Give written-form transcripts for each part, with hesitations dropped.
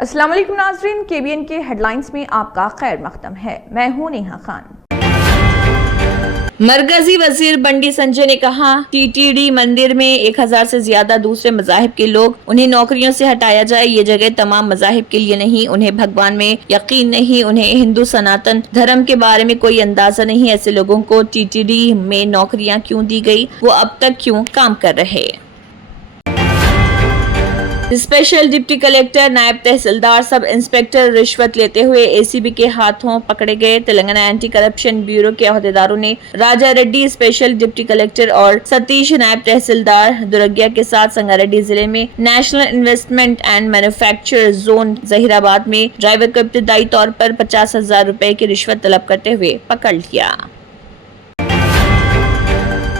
السلام علیکم ناظرین، KBN کے ہیڈ لائنز میں آپ کا خیر مقدم ہے۔ میں ہوں نیہا خان۔ مرکزی وزیر بنڈی سنجے نے کہا TTD مندر میں 1000 سے زیادہ دوسرے مذاہب کے لوگ، انہیں نوکریوں سے ہٹایا جائے۔ یہ جگہ تمام مذاہب کے لیے نہیں، انہیں بھگوان میں یقین نہیں، انہیں ہندو سناتن دھرم کے بارے میں کوئی اندازہ نہیں۔ ایسے لوگوں کو TTD میں نوکریاں کیوں دی گئی؟ وہ اب تک کیوں کام کر رہے؟ اسپیشل ڈپٹی کلکٹر، نائب تحصیلدار، سب انسپکٹر رشوت لیتے ہوئے ACB کے ہاتھوں پکڑے گئے۔ تلنگانہ اینٹی کرپشن بیورو کے عہدیداروں نے راجا ریڈی اسپیشل ڈپٹی کلکٹر اور ستیش نائب تحصیلدار درگیا کے ساتھ سنگاریڈی ضلع میں national investment and manufacture zone Zaheer آباد میں ڈرائیور کو ابتدائی طور پر 50,000 روپے کی رشوت طلب کرتے ہوئے پکڑ لیا۔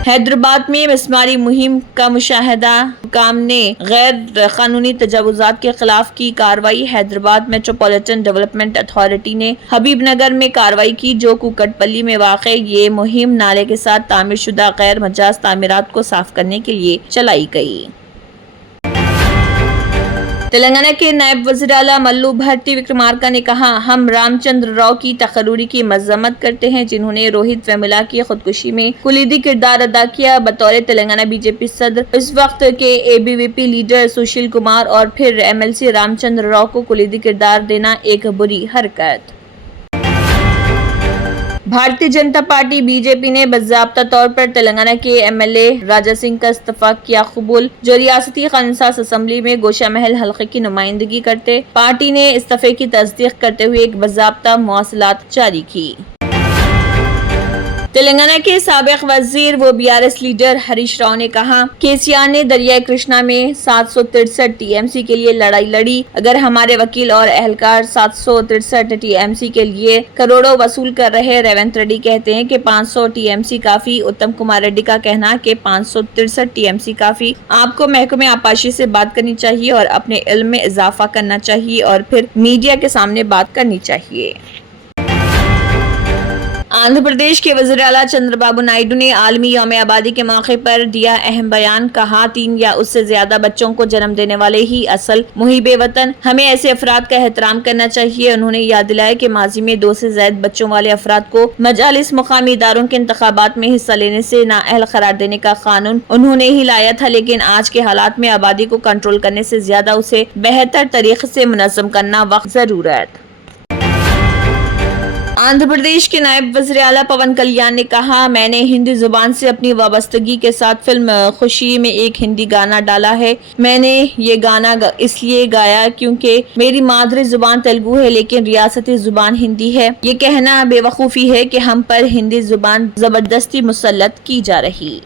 حیدرآباد میں مسماری مہم کا مشاہدہ، حکام نے غیر قانونی تجاوزات کے خلاف کی کارروائی۔ حیدرآباد میٹروپولیٹن ڈیولپمنٹ اتھارٹی نے حبیب نگر میں کارروائی کی، جو کوکٹ پلی میں واقع یہ مہم نالے کے ساتھ تعمیر شدہ غیر مجاز تعمیرات کو صاف کرنے کے لیے چلائی گئی۔ تلنگانہ کے نائب وزیر اعلیٰ ملو بھٹی وکرمارکا نے کہا، ہم رام چندر راؤ کی تقرری کی مذمت کرتے ہیں، جنہوں نے روہت ویملا کی خودکشی میں کلیدی کردار ادا کیا۔ بطور تلنگانہ BJP صدر اس وقت کے ABVP لیڈر سشیل کمار اور پھر MLC رام چندر راؤ کو کلیدی کردار دینا ایک بری حرکت۔ بھارتی جنتا پارٹی BJP نے باضابطہ طور پر تلنگانہ کے MLA راجا سنگھ کا استعفیٰ کیا قبول، جو ریاستی قانون ساز اسمبلی میں گوشہ محل حلقے کی نمائندگی کرتے۔ پارٹی نے استعفے کی تصدیق کرتے ہوئے ایک باضابطہ مراسلات جاری کی۔ تلنگانہ کے سابق وزیر و BRS لیڈر ہریش راؤ نے کہا، KCR نے دریائے کرشنا میں 763 TMC کے لیے لڑائی لڑی۔ اگر ہمارے وکیل اور اہلکار 763 TMC کے لیے کروڑوں وصول کر رہے، ریونت ریڈی کہتے ہیں کہ 500 TMC کافی، اتم کمار ریڈی کا کہنا کہ 563 TMC کافی۔ آپ کو محکمہ آبپاشی سے بات کرنی چاہیے اور اپنے علم میں اضافہ کرنا چاہیے اور پھر میڈیا کے سامنے بات کرنی چاہیے۔ آندھرا پردیش کے وزیر اعلیٰ چندر بابو نائیڈو نے عالمی یوم آبادی کے موقع پر دیا اہم بیان۔ کہا، 3 یا اس سے زیادہ بچوں کو جنم دینے والے ہی اصل محب وطن، ہمیں ایسے افراد کا احترام کرنا چاہیے۔ انہوں نے یاد دلایا کہ ماضی میں 2 سے زائد بچوں والے افراد کو مجالس مقامی اداروں کے انتخابات میں حصہ لینے سے نااہل قرار دینے کا قانون انہوں نے ہی لایا تھا، لیکن آج کے حالات میں آبادی کو کنٹرول کرنے سے زیادہ اسے بہتر طریقے سے منظم کرنا وقت ضرورت۔ آندھرا پردیش کے نائب وزیر اعلیٰ پون کلیان نے کہا، میں نے ہندی زبان سے اپنی وابستگی کے ساتھ فلم خوشی میں ایک ہندی گانا ڈالا ہے۔ میں نے یہ گانا اس لیے گایا کیونکہ میری مادری زبان تیلگو ہے لیکن ریاستی زبان ہندی ہے۔ یہ کہنا بے وقوفی ہے کہ ہم پر ہندی زبان زبردستی مسلط کی جا رہی۔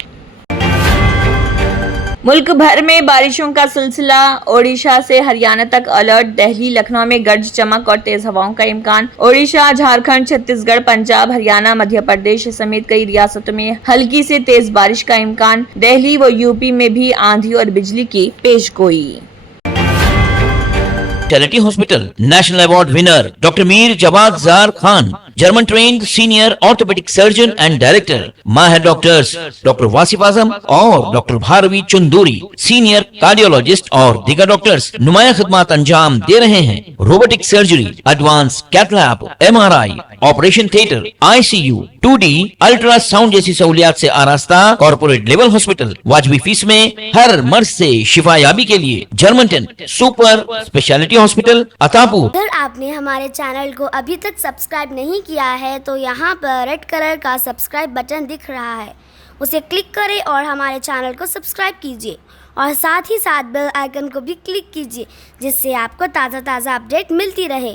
ملک بھر میں بارشوں کا سلسلہ، اوڈیشہ سے ہریانہ تک الرٹ۔ دہلی، لکھنؤ میں گرج چمک اور تیز ہواؤں کا امکان۔ اوڈیشہ، جھارکھنڈ، چھتیس گڑھ، پنجاب، ہریانہ، مدھیہ پردیش سمیت کئی ریاستوں میں ہلکی سے تیز بارش کا امکان۔ دہلی و UP میں بھی آندھی اور بجلی کی پیش گوئی۔ Speciality hospital national award winner doctor Mir Jawad Zar Khan, German trained senior orthopaedic surgeon and director, ماہر ڈاکٹرز ڈاکٹر واصف اعظم اور doctor Bharavi Chanduri, senior cardiologist اور دیگر ڈاکٹرز نمایاں خدمات انجام دے رہے ہیں۔ Robotic surgery, advance cath lab, MRI، operation theatre, ICU، 2D ultrasound جیسی سہولیات سے آراستہ کارپوریٹ لیول ہاسپٹل، واجبی فیس میں ہر مرض سے شفا یابی کے لیے German ten super speciality hospital Attapur. اگر آپ نے ہمارے چینل کو ابھی تک سبسکرائب نہیں کیا ہے تو یہاں پر ریڈ کلر کا سبسکرائب بٹن دکھ رہا ہے، اسے کلک کریں اور ہمارے چینل کو سبسکرائب کیجیے اور ساتھ ہی ساتھ بیل آئیکن کو بھی کلک کیجیے، جس سے آپ کو تازہ اپڈیٹ ملتی رہے۔